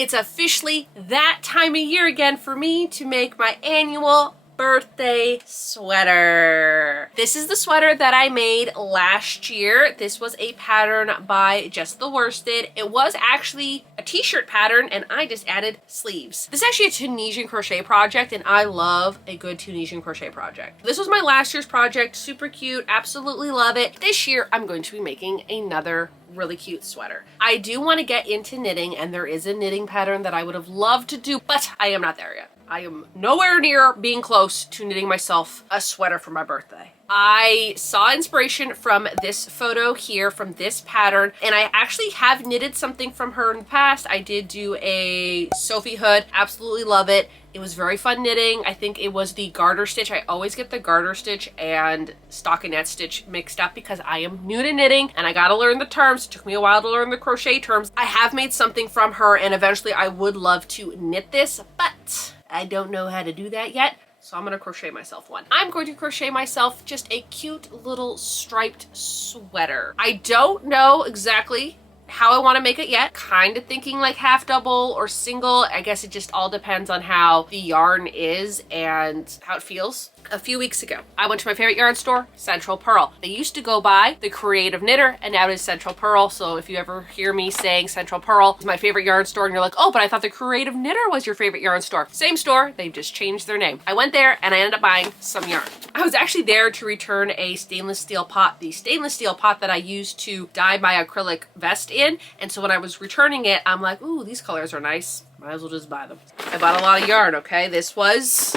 it's officially that time of year again for me to make my annual birthday sweater. This is the sweater that I made last year. This was a pattern by Just the Worsted. It was actually a t-shirt pattern and I just added sleeves. This is actually a Tunisian crochet project and I love a good Tunisian crochet project. This was my last year's project, super cute, absolutely love it. This year I'm going to be making another really cute sweater. I do want to get into knitting and there is a knitting pattern that I would have loved to do, but I am not there yet. I am nowhere near being close to knitting myself a sweater for my birthday. I saw inspiration from this photo here, from this pattern, and I actually have knitted something from her in the past. I did do a Sophie hood, absolutely love it. It was very fun knitting. I think it was the garter stitch. I always get the garter stitch and stockinette stitch mixed up because I am new to knitting and I gotta learn the terms. It took me a while to learn the crochet terms. I have made something from her and eventually I would love to knit this, but I don't know how to do that yet. So I'm gonna crochet myself one. I'm going to crochet myself just a cute little striped sweater. I don't know exactly how I want to make it yet. Kind of thinking like half double or single. I guess it just all depends on how the yarn is and how it feels. A few weeks ago, I went to my favorite yarn store, Central Pearl. They used to go by The Creative Knitter and now it is Central Pearl. So if you ever hear me saying Central Pearl is my favorite yarn store and you're like, oh, but I thought The Creative Knitter was your favorite yarn store. Same store, they've just changed their name. I went there and I ended up buying some yarn. I was actually there to return a stainless steel pot, the stainless steel pot that I used to dye my acrylic vest in. And so when I was returning it, I'm like, ooh, these colors are nice. Might as well just buy them. I bought a lot of yarn, okay? This was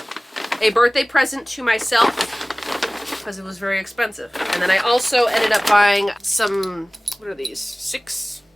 a birthday present to myself because it was very expensive. And then I also ended up buying some, what are these?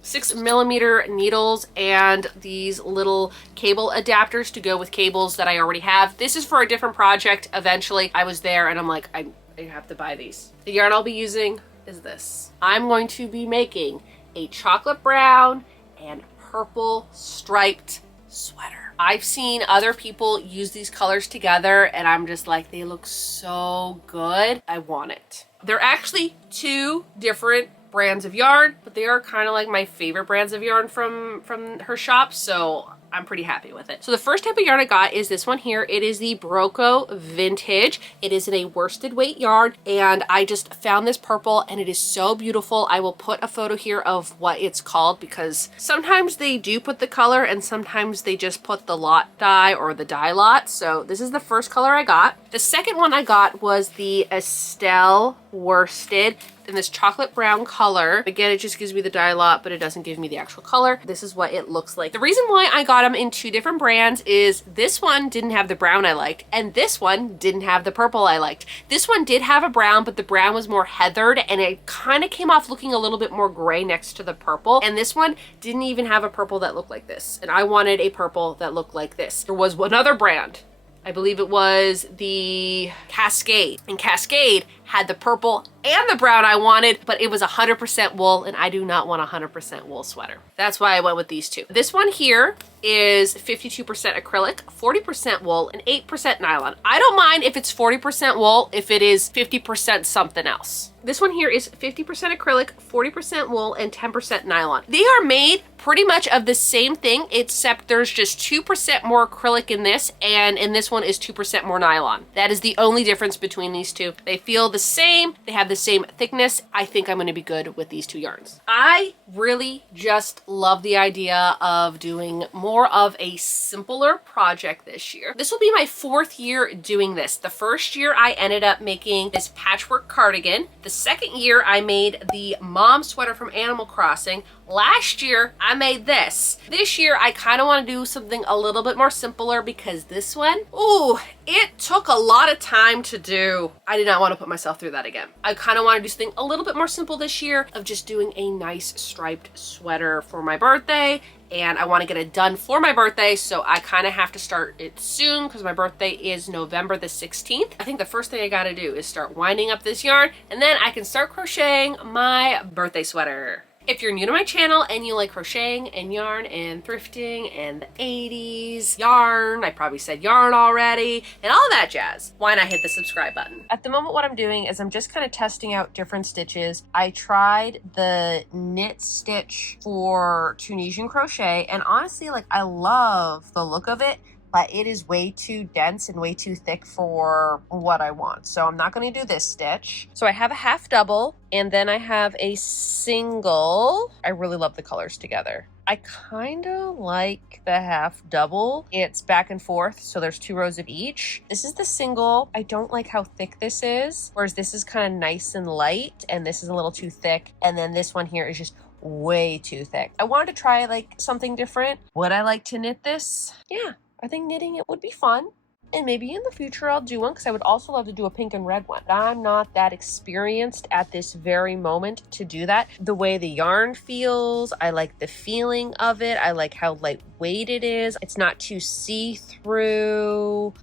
6mm needles and these little cable adapters to go with cables that I already have. This is for a different project. Eventually I was there and I'm like, I have to buy these. The yarn I'll be using is this. I'm going to be making a chocolate brown and purple striped sweater. I've seen other people use these colors together and I'm just like, they look so good. I want it. They're actually two different brands of yarn, but they are kind of like my favorite brands of yarn from her shop, so I'm pretty happy with it. So the first type of yarn I got is this one here. It is the Broco Vintage. It is in a worsted weight yarn and I just found this purple and it is so beautiful. I will put a photo here of what it's called because sometimes they do put the color and sometimes they just put the lot dye or the dye lot. So this is the first color I got. The second one I got was the Estelle worsted in this chocolate brown color. Again, it just gives me the dye lot, but it doesn't give me the actual color. This is what it looks like. The reason why I got them in two different brands is this one didn't have the brown I liked, and this one didn't have the purple I liked. This one did have a brown, but the brown was more heathered, and it kind of came off looking a little bit more gray next to the purple. And this one didn't even have a purple that looked like this, and I wanted a purple that looked like this. There was another brand. I believe it was the Cascade, and Cascade had the purple and the brown I wanted, but it was 100% wool and I do not want a 100% wool sweater. That's why I went with these two. This one here is 52% acrylic, 40% wool, and 8% nylon. I don't mind if it's 40% wool if it is 50% something else. This one here is 50% acrylic, 40% wool, and 10% nylon. They are made pretty much of the same thing, except there's just 2% more acrylic in this, and in this one is 2% more nylon. That is the only difference between these two. They feel the same, they have the same thickness. I think I'm gonna be good with these two yarns. I really just love the idea of doing more of a simpler project this year. This will be my 4th year doing this. The first year I ended up making this patchwork cardigan. The second year I made the mom sweater from Animal Crossing. Last year I made this. This year I kind of want to do something a little bit more simpler because this one, ooh, it took a lot of time to do. I did not want to put myself through that again. I kind of want to do something a little bit more simple this year of just doing a nice striped sweater for my birthday, and I want to get it done for my birthday, so I kind of have to start it soon because my birthday is November the 16th. I think the first thing I got to do is start winding up this yarn and then I can start crocheting my birthday sweater. If you're new to my channel and you like crocheting and yarn and thrifting and the 80s yarn, I probably said yarn already, and all that jazz, why not hit the subscribe button? At the moment, what I'm doing is I'm just kind of testing out different stitches. I tried the knit stitch for Tunisian crochet, and honestly, like, I love the look of it, but it is way too dense and way too thick for what I want. So I'm not going to do this stitch. So I have a half double and then I have a single. I really love the colors together. I kind of like the half double. It's back and forth, so there's 2 rows of each. This is the single. I don't like how thick this is, whereas this is kind of nice and light, and this is a little too thick. And then this one here is just way too thick. I wanted to try like something different. Would I like to knit this? Yeah. I think knitting it would be fun, and maybe in the future I'll do one because I would also love to do a pink and red one. I'm not that experienced at this very moment to do that. The way the yarn feels, I like the feeling of it. I like how lightweight it is. It's not too see-through.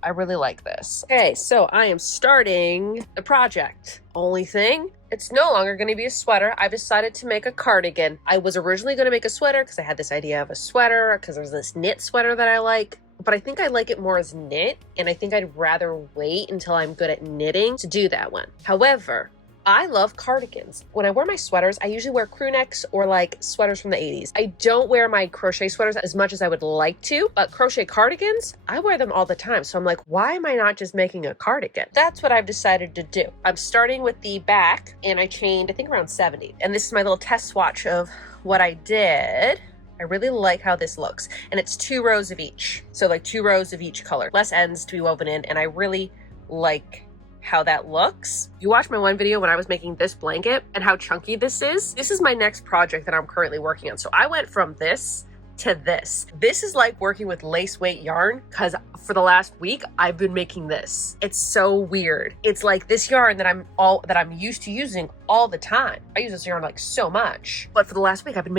I really like this. Okay, so I am starting the project. Only thing, it's no longer going to be a sweater. I've decided to make a cardigan. I was originally going to make a sweater because I had this idea of a sweater because there's this knit sweater that I like. But I think I like it more as knit, and I think I'd rather wait until I'm good at knitting to do that one. However, I love cardigans. When I wear my sweaters, I usually wear crew necks or like sweaters from the 80s. I don't wear my crochet sweaters as much as I would like to, but crochet cardigans, I wear them all the time. So I'm like, why am I not just making a cardigan? That's what I've decided to do. I'm starting with the back, and I chained, I think, around 70. And this is my little test swatch of what I did. I really like how this looks, and it's 2 rows of each. So like 2 rows of each color, less ends to be woven in, and I really like how that looks. You watched my one video when I was making this blanket and how chunky this is. This is my next project that I'm currently working on. So I went from this to this. This is like working with lace weight yarn because for the last week I've been making this. It's so weird. It's like this yarn that I'm used to using all the time. I use this yarn like so much, but for the last week I've been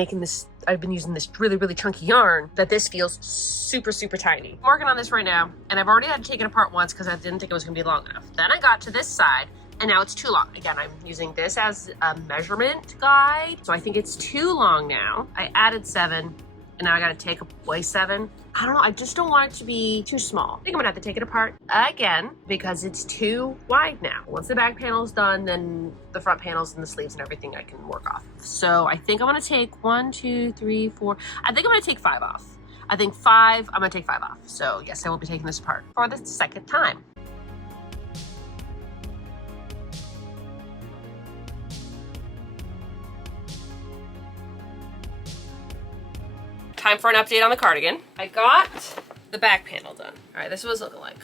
using this really, really chunky yarn that this feels super, super tiny. I'm working on this right now, and I've already had to take it apart once because I didn't think it was gonna be long enough. Then I got to this side, and now it's too long. Again, I'm using this as a measurement guide, so I think it's too long now. I added 7, and now I gotta take away 7. I don't know, I just don't want it to be too small. I think I'm gonna have to take it apart again because it's too wide now. Once the back panel is done, then the front panels and the sleeves and everything I can work off. So I think I'm gonna take 1, 2, 3, 4. I think I'm gonna take 5 off. I'm gonna take 5 off. So yes, I will be taking this apart for the second time. Time for an update on the cardigan. I got the back panel done. All right, this is what it's looking like.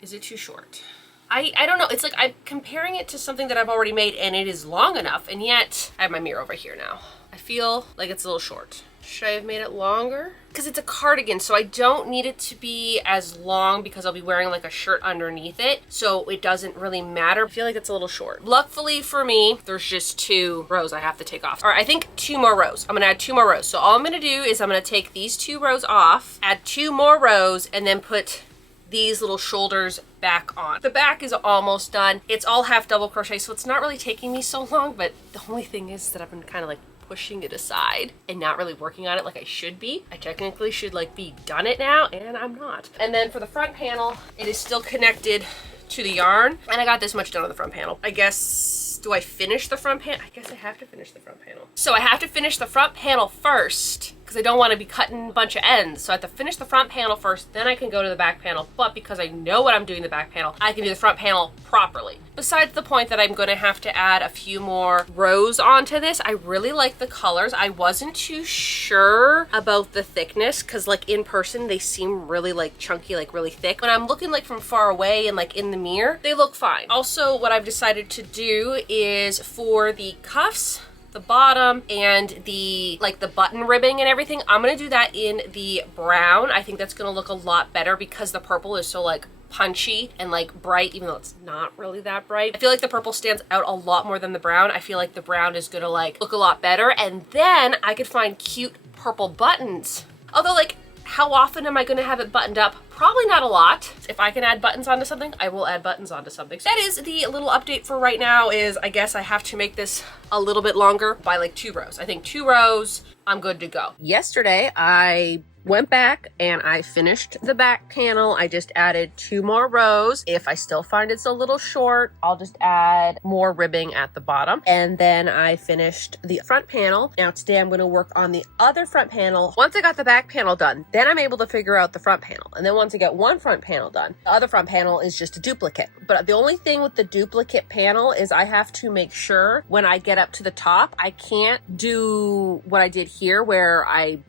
Is it too short? I don't know. It's like I'm comparing it to something that I've already made and it is long enough, and yet I have my mirror over here now. I feel like it's a little short. Should I have made it longer? Because it's a cardigan, so I don't need it to be as long because I'll be wearing like a shirt underneath it, so it doesn't really matter. I feel like it's a little short. Luckily for me, there's just 2 rows I have to take off. All right, I think 2 more rows. I'm gonna add 2 more rows. So all I'm gonna do is I'm gonna take these 2 rows off, add 2 more rows, and then put these little shoulders back on. The back is almost done. It's all half double crochet, so it's not really taking me so long, but the only thing is that I've been kind of like pushing it aside and not really working on it like I should be. I technically should like be done it now, and I'm not. And then for the front panel, it is still connected to the yarn, and I got this much done on the front panel. I guess, do I finish the front panel? I guess I have to finish the front panel. So I have to finish the front panel first because I don't want to be cutting a bunch of ends. So I have to finish the front panel first, then I can go to the back panel. But because I know what I'm doing the back panel, I can do the front panel properly. Besides the point that I'm going to have to add a few more rows onto this, I really like the colors. I wasn't too sure about the thickness because like in person, they seem really like chunky, like really thick. When I'm looking like from far away and like in the mirror, they look fine. Also, what I've decided to do is for the cuffs, the bottom, and the like the button ribbing and everything, I'm gonna do that in the brown. I think that's gonna look a lot better because the purple is so like punchy and like bright, even though it's not really that bright. I feel like the purple stands out a lot more than the brown. I feel like the brown is gonna like look a lot better, and then I could find cute purple buttons. Although like How often am I gonna have it buttoned up? Probably not a lot. If I can add buttons onto something, I will add buttons onto something. So that is the little update for right now. Is I guess I have to make this a little bit longer by like 2 rows. I think 2 rows, I'm good to go. Yesterday, I went back and I finished the back panel. I just added 2 more rows. If I still find it's a little short, I'll just add more ribbing at the bottom. And then I finished the front panel. Now today I'm going to work on the other front panel. Once I got the back panel done, then I'm able to figure out the front panel. And then once I get one front panel done, the other front panel is just a duplicate. But the only thing with the duplicate panel is I have to make sure when I get up to the top, I can't do what I did here where I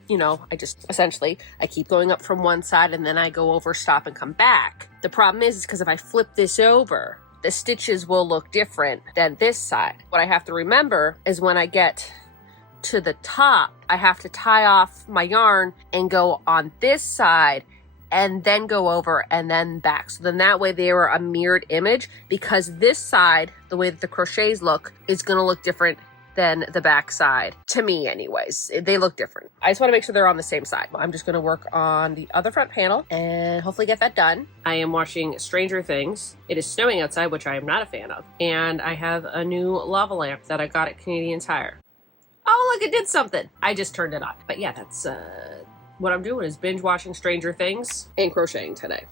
just essentially I keep going up from one side and then I go over, stop, and come back. The problem is because if I flip this over, the stitches will look different than this side. What I have to remember is when I get to the top, I have to tie off my yarn and go on this side and then go over and then back. So then that way they are a mirrored image, because this side, the way that the crochets look, is going to look different than the back side. To me anyways, they look different. I just want to make sure they're on the same side. I'm just going to work on the other front panel and hopefully get that done. I am watching Stranger Things. It is snowing outside, which I am not a fan of. And I have a new lava lamp that I got at Canadian Tire. Oh, look, it did something. I just turned it on. But yeah, that's what I'm doing is binge watching Stranger Things and crocheting today.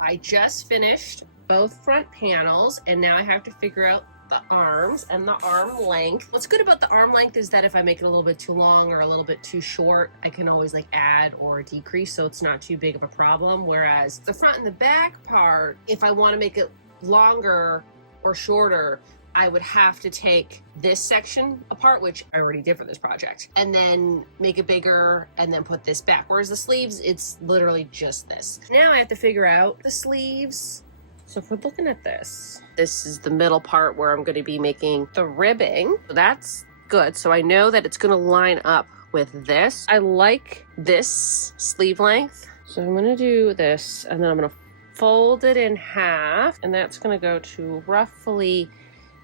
I just finished both front panels and now I have to figure out the arms and the arm length. What's good about the arm length is that if I make it a little bit too long or a little bit too short, I can always like add or decrease, so it's not too big of a problem. Whereas the front and the back part, if I want to make it longer or shorter, I would have to take this section apart, which I already did for this project, and then make it bigger and then put this back. Whereas the sleeves, it's literally just this. Now I have to figure out the sleeves. So if we're looking at this, this is the middle part where I'm going to be making the ribbing. So that's good. So I know that it's going to line up with this. I like this sleeve length. So I'm going to do this and then I'm going to fold it in half, and that's going to go to roughly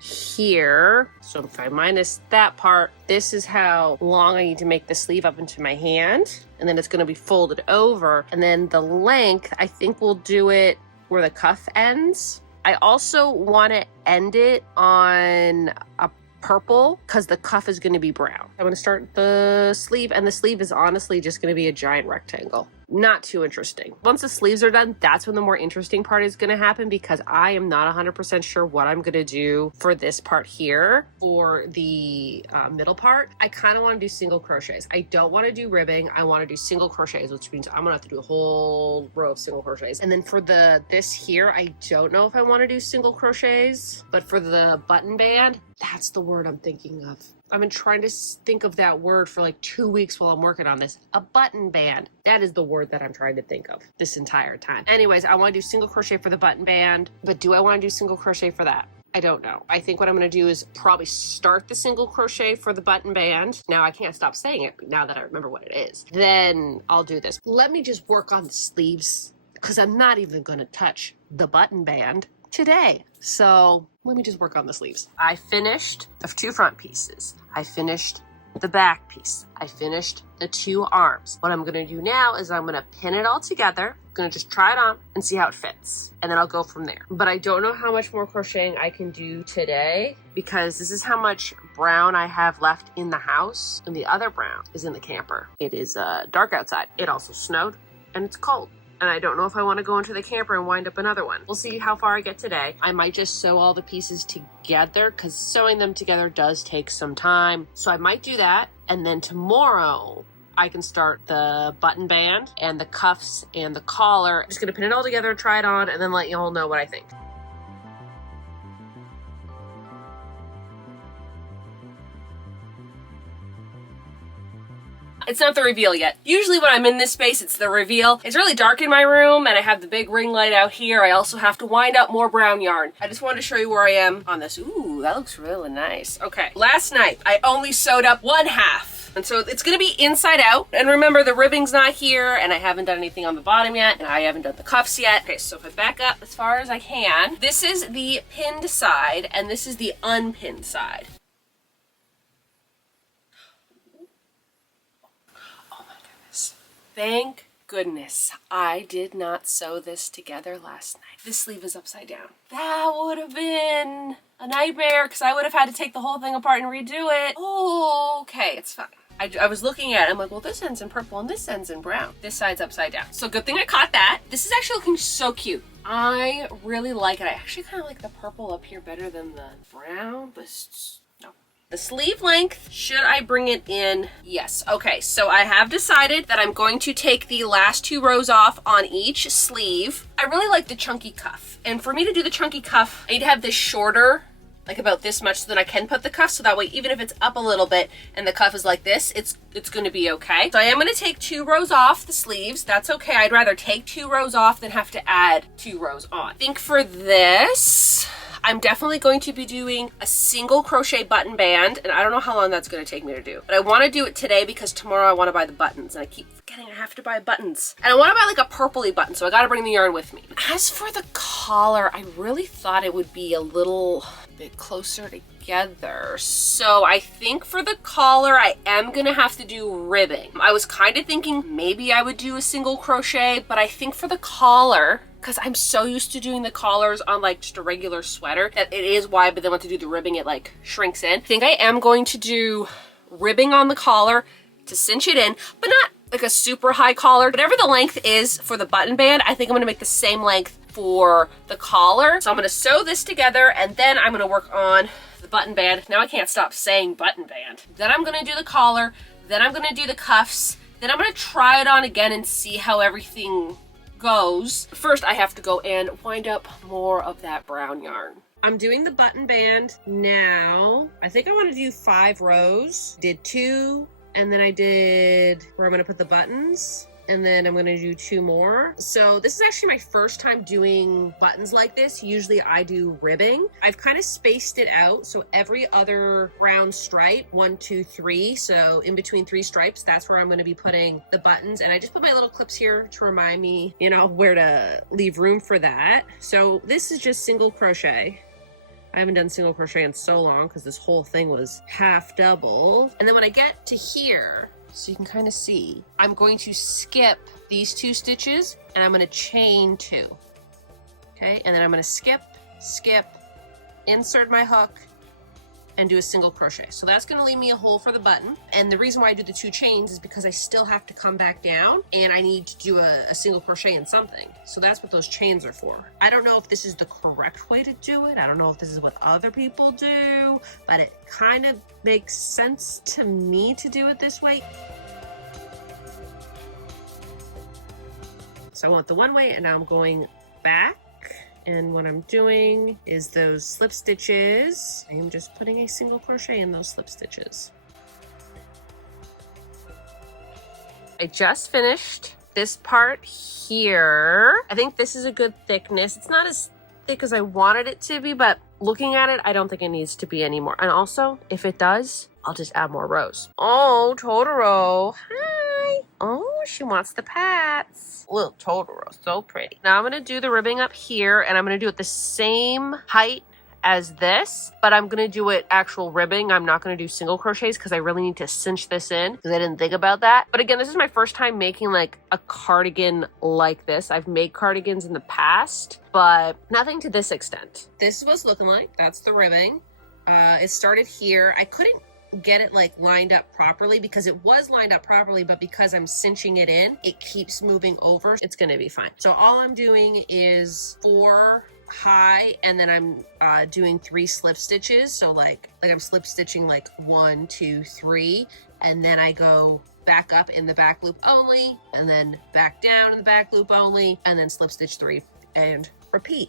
here. So if I minus that part, this is how long I need to make the sleeve up into my hand, and then it's going to be folded over. And then the length, I think we'll do it where the cuff ends. I also want to end it on a purple because the cuff is going to be brown. I'm going to start the sleeve, and the sleeve is honestly just going to be a giant rectangle. Not too interesting. Once the sleeves are done, that's when the more interesting part is going to happen, because I am not 100% sure what I'm going to do for this part here. For the middle part, I kind of want to do single crochets. I don't want to do ribbing. I want to do single crochets, which means I'm going to have to do a whole row of single crochets. And then for this here, I don't know if I want to do single crochets, but for the button band, that's the word I'm thinking of. I've been trying to think of that word for like 2 weeks while I'm working on this. A button band. That is the word that I'm trying to think of this entire time. Anyways, I want to do single crochet for the button band, but do I want to do single crochet for that? I don't know. I think what I'm going to do is probably start the single crochet for the button band. Now I can't stop saying it now that I remember what it is. Then I'll do this. Let me just work on the sleeves, because I'm not even going to touch the button band today. So let me just work on the sleeves. I finished the 2 front pieces. I finished the back piece. I finished the 2 arms. What I'm going to do now is I'm going to pin it all together. I'm going to just try it on and see how it fits. And then I'll go from there. But I don't know how much more crocheting I can do today, because this is how much brown I have left in the house. And the other brown is in the camper. It is dark outside. It also snowed and it's cold. And I don't know if I want to go into the camper and wind up another one. We'll see how far I get today. I might just sew all the pieces together, because sewing them together does take some time. So I might do that. And then tomorrow I can start the button band and the cuffs and the collar. I'm just going to pin it all together, try it on, and then let you all know what I think. It's not the reveal yet. Usually when I'm in this space, it's the reveal. It's really dark in my room and I have the big ring light out here. I also have to wind up more brown yarn. I just wanted to show you where I am on this. Ooh, that looks really nice. Okay, last night I only sewed up 1/2. And so it's gonna be inside out. And remember, the ribbing's not here and I haven't done anything on the bottom yet, and I haven't done the cuffs yet. Okay, so if I back up as far as I can, this is the pinned side and this is the unpinned side. Thank goodness I did not sew this together last night. This sleeve is upside down. That would have been a nightmare because I would have had to take the whole thing apart and redo it. Oh, okay, it's fine. I was looking at it, I'm like, well, this ends in purple and this ends in brown. This side's upside down. So good thing I caught that. This is actually looking so cute. I really like it. I actually kind of like the purple up here better than the brown, but no. The sleeve length, should I bring it in? Yes. Okay, so I have decided that I'm going to take the last 2 rows off on each sleeve. I really like the chunky cuff. And for me to do the chunky cuff, I need to have this shorter, like about this much, so that I can put the cuff, so that way even if it's up a little bit and the cuff is like this, it's going to be okay. So I am going to take 2 rows off the sleeves. That's okay. I'd rather take 2 rows off than have to add 2 rows on. I think for this, I'm definitely going to be doing a single crochet button band, and I don't know how long that's going to take me to do. But I want to do it today because tomorrow I want to buy the buttons, and I keep forgetting I have to buy buttons. And I want to buy like a purpley button, so I got to bring the yarn with me. As for the collar, I really thought it would be a little bit closer together. So I think for the collar, I am going to have to do ribbing. I was kind of thinking maybe I would do a single crochet, but I think for the collar, because I'm so used to doing the collars on like just a regular sweater that it is wide, but then once I do the ribbing, it like shrinks in. I think I am going to do ribbing on the collar to cinch it in, but not like a super high collar. Whatever the length is for the button band, I think I'm gonna make the same length for the collar. So I'm gonna sew this together and then I'm gonna work on the button band. Now I can't stop saying button band. Then I'm gonna do the collar, then I'm gonna do the cuffs, then I'm gonna try it on again and see how everything goes. First, I have to go and wind up more of that brown yarn. I'm doing the button band now. I think I want to do 5 rows. Did 2, and then I did where I'm going to put the buttons, and then I'm going to do 2 more. So this is actually my first time doing buttons like this. Usually I do ribbing. I've kind of spaced it out. So every other brown stripe, 1, 2, 3. So in between 3 stripes, that's where I'm going to be putting the buttons. And I just put my little clips here to remind me, you know, where to leave room for that. So this is just single crochet. I haven't done single crochet in so long because this whole thing was half double. And then when I get to here, so you can kind of see, I'm going to skip these 2 stitches and I'm going to chain 2. Okay, and then I'm going to skip, insert my hook, and do a single crochet. So that's going to leave me a hole for the button. And the reason why I do the 2 chains is because I still have to come back down and I need to do a single crochet in something. So that's what those chains are for. I don't know if this is the correct way to do it. I don't know if this is what other people do, but it kind of makes sense to me to do it this way. So I went the one way and now I'm going back. And what I'm doing is those slip stitches. I am just putting a single crochet in those slip stitches. I just finished this part here. I think this is a good thickness. It's not as thick as I wanted it to be, but looking at it, I don't think it needs to be anymore. And also, if it does, I'll just add more rows. Oh, Totoro, hi. Oh, she wants the pats. Little Totoro, so pretty. Now I'm gonna do the ribbing up here and I'm gonna do it the same height as this, but I'm gonna do it actual ribbing. I'm not gonna do single crochets because I really need to cinch this in because I didn't think about that. But again, this is my first time making like a cardigan like this. I've made cardigans in the past, but nothing to this extent. This is what it's looking like. That's the ribbing. It started here. I couldn't get it like lined up properly because it was lined up properly, but because I'm cinching it in, it keeps moving over. It's gonna be fine. So all I'm doing is 4 high and then I'm doing 3 slip stitches. So like I'm slip stitching like 1, 2, 3, and then I go back up in the back loop only, and then back down in the back loop only, and then slip stitch 3 and repeat.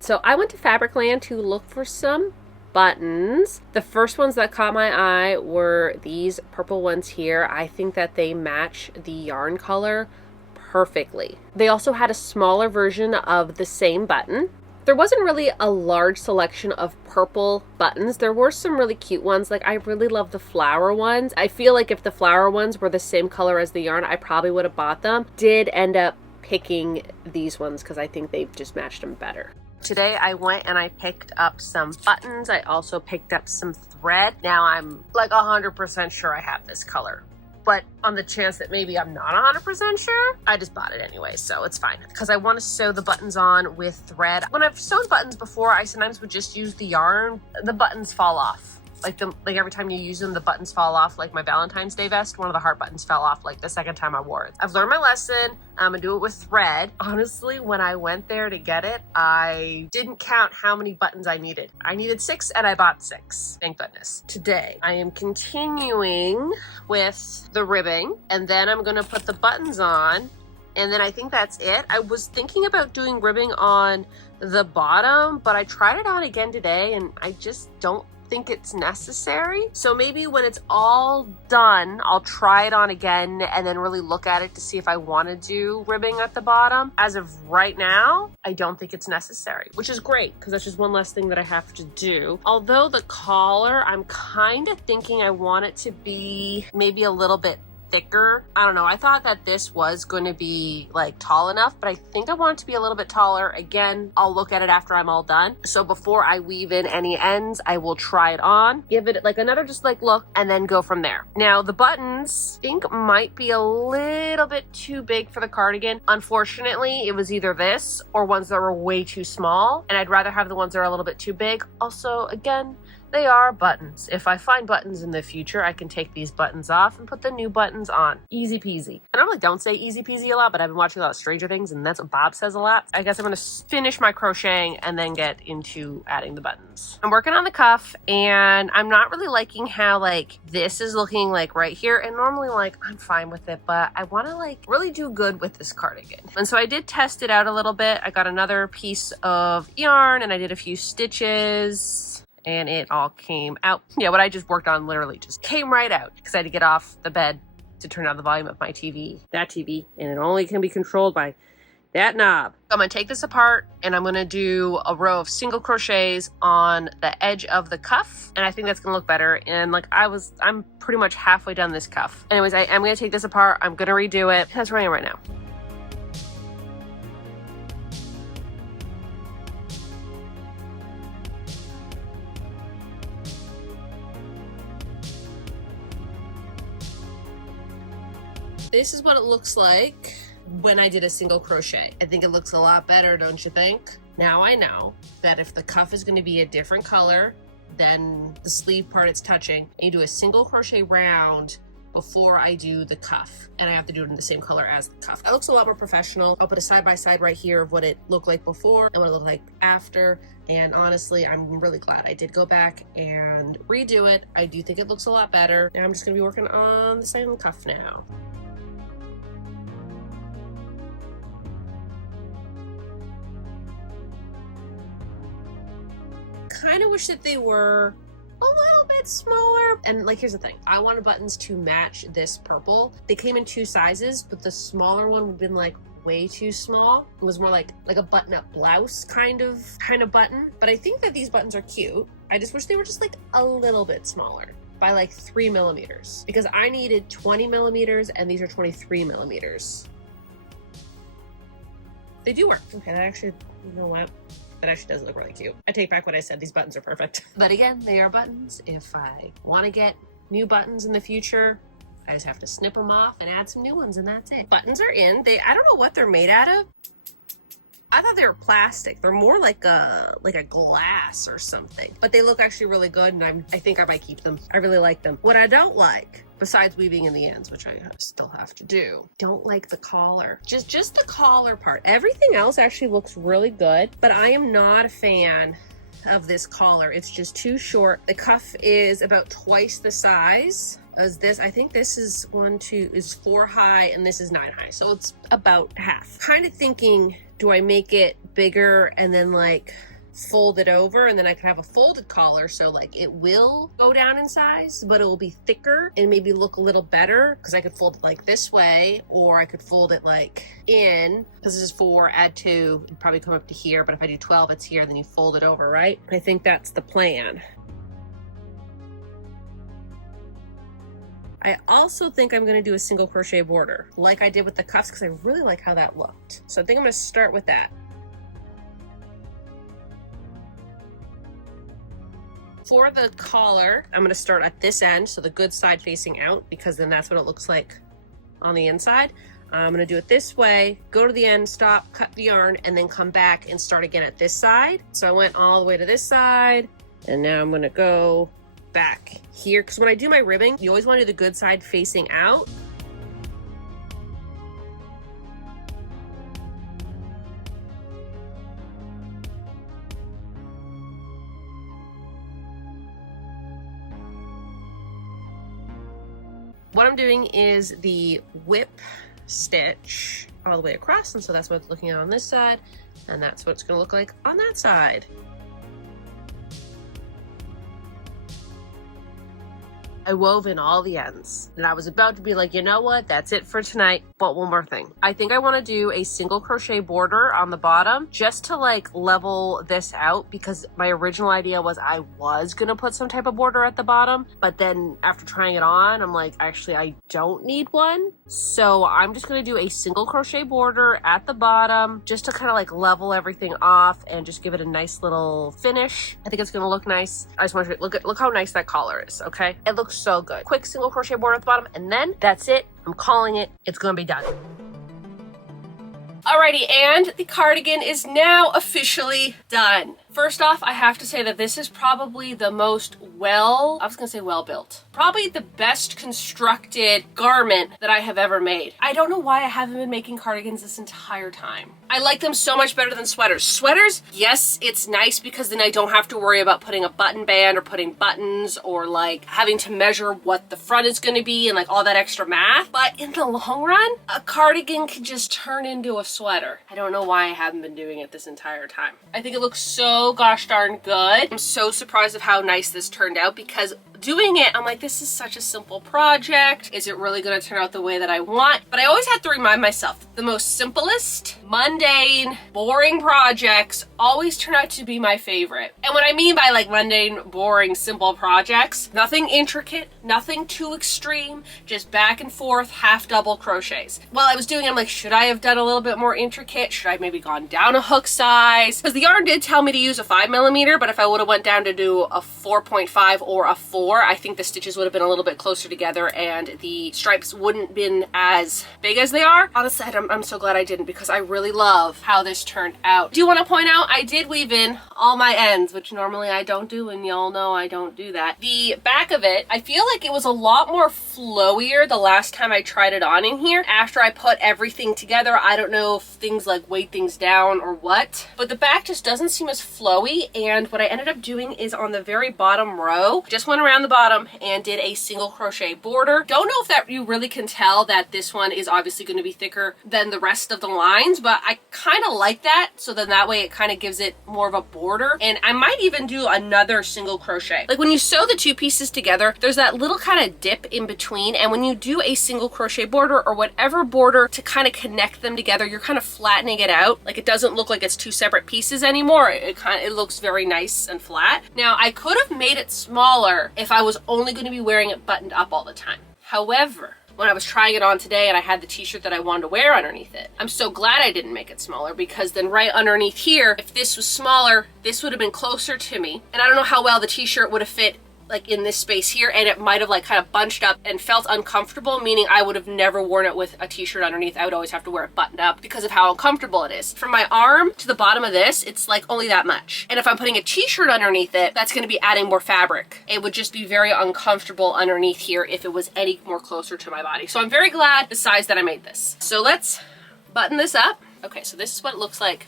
So I went to Fabricland to look for some buttons. The first ones that caught my eye were these purple ones here. I think that they match the yarn color perfectly. They also had a smaller version of the same button. There wasn't really a large selection of purple buttons. There were some really cute ones. Like I really love the flower ones. I feel like if the flower ones were the same color as the yarn, I probably would have bought them. Did end up picking these ones because I think they've just matched them better. Today I went and I picked up some buttons. I also picked up some thread. Now I'm like 100% sure I have this color, but on the chance that maybe I'm not 100% sure, I just bought it anyway, so it's fine. Because I want to sew the buttons on with thread. When I've sewn buttons before, I sometimes would just use the yarn. The buttons fall off. Like every time you use them, the buttons fall off. Like my Valentine's Day vest, one of the heart buttons fell off like the second time I wore it. I've learned my lesson. I'm gonna do it with thread. Honestly, when I went there to get it, I didn't count how many buttons I needed. I needed 6 and I bought 6. Thank goodness. Today, I am continuing with the ribbing, and then I'm gonna put the buttons on, and then I think that's it. I was thinking about doing ribbing on the bottom, but I tried it on again today and I just don't think it's necessary. So maybe when it's all done, I'll try it on again and then really look at it to see if I want to do ribbing at the bottom. As of right now, I don't think it's necessary, which is great because that's just one less thing that I have to do. Although the collar, I'm kind of thinking I want it to be maybe a little bit thicker. I don't know. I thought that this was going to be like tall enough, but I think I want it to be a little bit taller. Again, I'll look at it after I'm all done. So before I weave in any ends, I will try it on, give it like another just like look, and then go from there. Now the buttons I think might be a little bit too big for the cardigan. Unfortunately, it was either this or ones that were way too small, and I'd rather have the ones that are a little bit too big. Also, again, they are buttons. If I find buttons in the future, I can take these buttons off and put the new buttons on. Easy peasy. I normally don't say easy peasy a lot, but I've been watching a lot of Stranger Things and that's what Bob says a lot. I guess I'm gonna finish my crocheting and then get into adding the buttons. I'm working on the cuff and I'm not really liking how like this is looking like right here, and normally like I'm fine with it, but I wanna like really do good with this cardigan. And so I did test it out a little bit. I got another piece of yarn and I did a few stitches, and it all came out. Yeah, what I just worked on literally just came right out because I had to get off the bed to turn down the volume of my TV, that TV, and it only can be controlled by that knob. So I'm gonna take this apart and I'm gonna do a row of single crochets on the edge of the cuff, and I think that's gonna look better. And like I'm pretty much halfway done this cuff. Anyways, I am gonna take this apart. I'm gonna redo it. That's where I am right now. This is what it looks like when I did a single crochet. I think it looks a lot better, don't you think? Now I know that if the cuff is going to be a different color than the sleeve part it's touching, I do a single crochet round before I do the cuff, and I have to do it in the same color as the cuff. It looks a lot more professional. I'll put a side-by-side right here of what it looked like before and what it looked like after, and honestly, I'm really glad I did go back and redo it. I do think it looks a lot better. Now I'm just going to be working on the side of the cuff now. Kind of wish that they were a little bit smaller. And like, here's the thing, I wanted buttons to match this purple. They came in 2 sizes, but the smaller one would have been like way too small. It was more like a button-up blouse kind of button. But I think that these buttons are cute. I just wish they were just like a little bit smaller, by like 3 millimeters, because I needed 20 millimeters and these are 23 millimeters. They do work. Okay, that actually, you know what? That actually does look really cute. I take back what I said. These buttons are perfect. But again, they are buttons. If I want to get new buttons in the future, I just have to snip them off and add some new ones, and that's it. Buttons are in. I don't know what they're made out of. I thought they were plastic. They're more like a glass or something. But they look actually really good, and I think I might keep them. I really like them. What I don't like, besides weaving in the ends, which I still have to do, don't like the collar. Just the collar part. Everything else actually looks really good, but I am not a fan of this collar. It's just too short. The cuff is about twice the size as this. I think this is 4 high and this is 9 high. So it's about half. Kind of thinking, do I make it bigger and then like fold it over, and then I could have a folded collar, so like it will go down in size, but it will be thicker and maybe look a little better, because I could fold it like this way, or I could fold it like in, because this is 4, add 2, it'd probably come up to here, but if I do 12, it's here, then you fold it over, right? I think that's the plan. I also think I'm going to do a single crochet border like I did with the cuffs, because I really like how that looked. So I think I'm going to start with that. For the collar, I'm gonna start at this end, so the good side facing out, because then that's what it looks like on the inside. I'm gonna do it this way, go to the end, stop, cut the yarn, and then come back and start again at this side. So I went all the way to this side, and now I'm gonna go back here, because when I do my ribbing, you always wanna do the good side facing out. What I'm doing is the whip stitch all the way across, and so that's what it's looking at on this side, and that's what it's going to look like on that side. I wove in all the ends, and I was about to be like, you know what, that's it for tonight. But one more thing, I think I want to do a single crochet border on the bottom just to like level this out, because my original idea was I was gonna put some type of border at the bottom, but then after trying it on, I'm like, actually I don't need one. So I'm just gonna do a single crochet border at the bottom just to kind of like level everything off and just give it a nice little finish. I think it's gonna look nice. I just want to look how nice that collar is. Okay, it looks so good. Quick single crochet border at the bottom, and then that's it. I'm calling it. It's gonna be done. Alrighty, and the cardigan is now officially done. First off, I have to say that this is probably the most well-built. Probably the best constructed garment that I have ever made. I don't know why I haven't been making cardigans this entire time. I like them so much better than sweaters. Sweaters, yes, it's nice because then I don't have to worry about putting a button band or putting buttons or like having to measure what the front is gonna be and like all that extra math. But in the long run, a cardigan can just turn into a sweater. I don't know why I haven't been doing it this entire time. I think it looks so gosh darn good. I'm so surprised of how nice this turned out, because doing it, I'm like, this is such a simple project. Is it really gonna turn out the way that I want? But I always had to remind myself, the most simplest, mundane, boring projects always turn out to be my favorite. And what I mean by like mundane, boring, simple projects, nothing intricate, nothing too extreme, just back and forth, half double crochets. While I was doing it, I'm like, should I have done a little bit more intricate? Should I have maybe gone down a hook size? Because the yarn did tell me to use a 5mm, but if I would have went down to do a 4.5 or a 4, I think the stitches would have been a little bit closer together and the stripes wouldn't been as big as they are. Honestly, I'm so glad I didn't, because I really love how this turned out. Do you want to point out, I did weave in all my ends, which normally I don't do, and y'all know I don't do that. The back of it, I feel like it was a lot more flowier the last time I tried it on in here. After I put everything together, I don't know if things like weighed things down or what, but the back just doesn't seem as flowy. And what I ended up doing is on the very bottom row, just went around the bottom and did a single crochet border. Don't know if that you really can tell that this one is obviously going to be thicker than the rest of the lines, but I kind of like that, so then that way it kind of gives it more of a border. And I might even do another single crochet. Like when you sew the two pieces together, there's that little kind of dip in between, and when you do a single crochet border or whatever border to kind of connect them together, you're kind of flattening it out. Like it doesn't look like it's two separate pieces anymore. It looks very nice and flat. Now I could have made it smaller if I was only going to be wearing it buttoned up all the time. However, when I was trying it on today and I had the t-shirt that I wanted to wear underneath it, I'm so glad I didn't make it smaller, because then right underneath here, if this was smaller, this would have been closer to me. And I don't know how well the t-shirt would have fit like in this space here, and it might have like kind of bunched up and felt uncomfortable, meaning I would have never worn it with a t-shirt underneath. I would always have to wear it buttoned up because of how uncomfortable it is. From my arm to the bottom of this, it's like only that much. And if I'm putting a t-shirt underneath it, that's going to be adding more fabric. It would just be very uncomfortable underneath here if it was any more closer to my body. So I'm very glad the size that I made this. So let's button this up. Okay, so this is what it looks like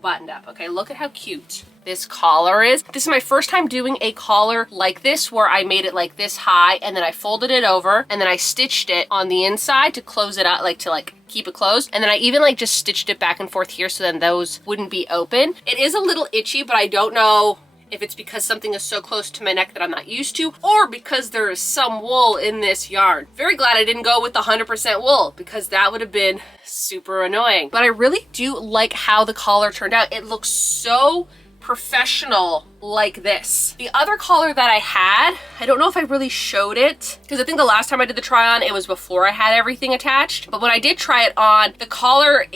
buttoned up. Okay, look at how cute this collar is. This is my first time doing a collar like this, where I made it like this high and then I folded it over and then I stitched it on the inside to close it up, like to keep it closed. And then I even like just stitched it back and forth here so then those wouldn't be open. It is a little itchy, but I don't know if it's because something is so close to my neck that I'm not used to, or because there is some wool in this yarn. Very glad I didn't go with the 100% wool, because that would have been super annoying. But I really do like how the collar turned out. It looks so professional like this. The other collar that I had, I don't know if I really showed it, because I think the last time I did the try on, it was before I had everything attached. But when I did try it on, the collar,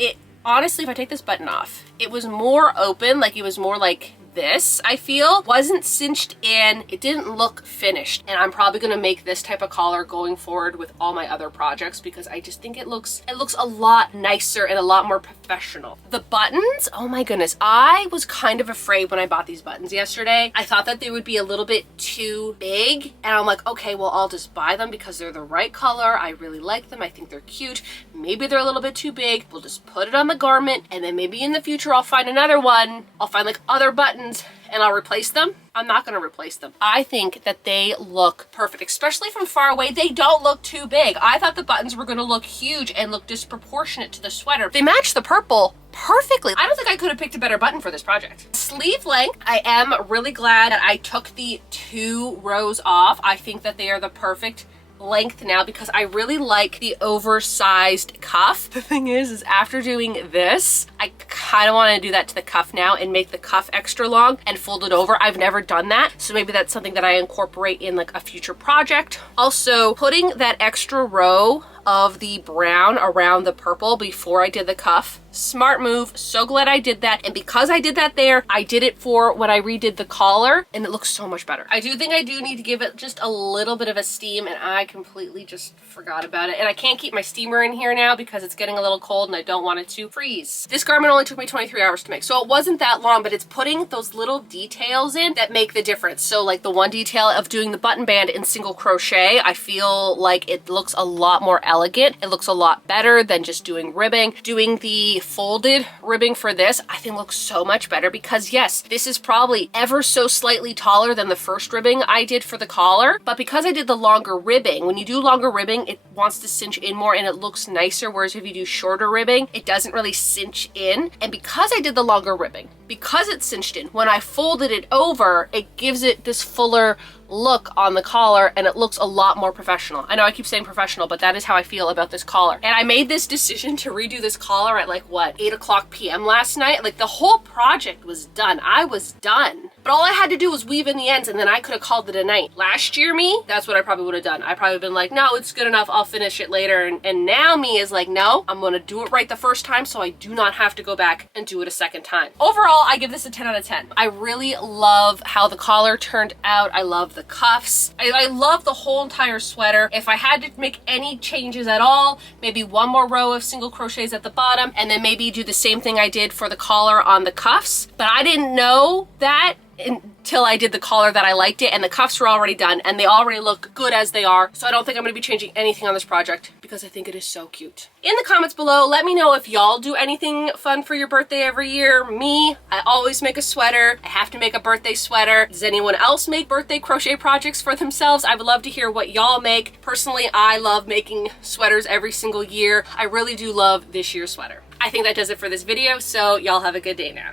honestly, if I take this button off, it was more open, like it was more like this, I feel, wasn't cinched in. It didn't look finished. And I'm probably gonna make this type of collar going forward with all my other projects because I just think it looks a lot nicer and a lot more professional. The buttons, oh my goodness. I was kind of afraid when I bought these buttons yesterday. I thought that they would be a little bit too big. And I'm like, okay, well, I'll just buy them because they're the right color. I really like them. I think they're cute. Maybe they're a little bit too big. We'll just put it on the garment, and then maybe in the future I'll find another one. I'll find like other buttons and I'll replace them. I'm not gonna replace them. I think that they look perfect, especially from far away. They don't look too big. I thought the buttons were gonna look huge and look disproportionate to the sweater. They match the purple perfectly. I don't think I could have picked a better button for this project. Sleeve length, I am really glad that I took the 2 rows off. I think that they are the perfect length now because I really like the oversized cuff. The thing is after doing this, I kind of want to do that to the cuff now and make the cuff extra long and fold it over. I've never done that, so maybe that's something that I incorporate in like a future project. Also, putting that extra row of the brown around the purple before I did the cuff. Smart move. So glad I did that. And because I did that there, I did it for when I redid the collar and it looks so much better. I do think I do need to give it just a little bit of a steam, and I completely just forgot about it. And I can't keep my steamer in here now because it's getting a little cold and I don't want it to freeze. This garment only took me 23 hours to make, so it wasn't that long, but it's putting those little details in that make the difference. So like the one detail of doing the button band in single crochet, I feel like it looks a lot more elegant. It looks a lot better than just doing ribbing. Doing the folded ribbing for this, I think looks so much better because yes, this is probably ever so slightly taller than the first ribbing I did for the collar, but because I did the longer ribbing, when you do longer ribbing, it wants to cinch in more and it looks nicer, whereas if you do shorter ribbing, it doesn't really cinch in. And because I did the longer ribbing, because it's cinched in, when I folded it over, it gives it this fuller look on the collar and it looks a lot more professional. I know I keep saying professional, but that is how I feel about this collar. And I made this decision to redo this collar at like what, 8:00 p.m. last night. Like the whole project was done. I was done. But all I had to do was weave in the ends and then I could have called it a night. Last year me, that's what I probably would have done. I probably been like, no, it's good enough. I'll finish it later. And now me is like, no, I'm gonna do it right the first time so I do not have to go back and do it a second time. Overall, I give this a 10 out of 10. I really love how the collar turned out. I love the cuffs. I love the whole entire sweater. If I had to make any changes at all, maybe one more row of single crochets at the bottom and then maybe do the same thing I did for the collar on the cuffs. But I didn't know that until I did the collar that I liked it, and the cuffs were already done and they already look good as they are. So I don't think I'm gonna be changing anything on this project because I think it is so cute. In the comments below, let me know if y'all do anything fun for your birthday every year. Me, I always make a sweater. I have to make a birthday sweater. Does anyone else make birthday crochet projects for themselves? I would love to hear what y'all make. Personally, I love making sweaters every single year. I really do love this year's sweater. I think that does it for this video, so y'all have a good day now.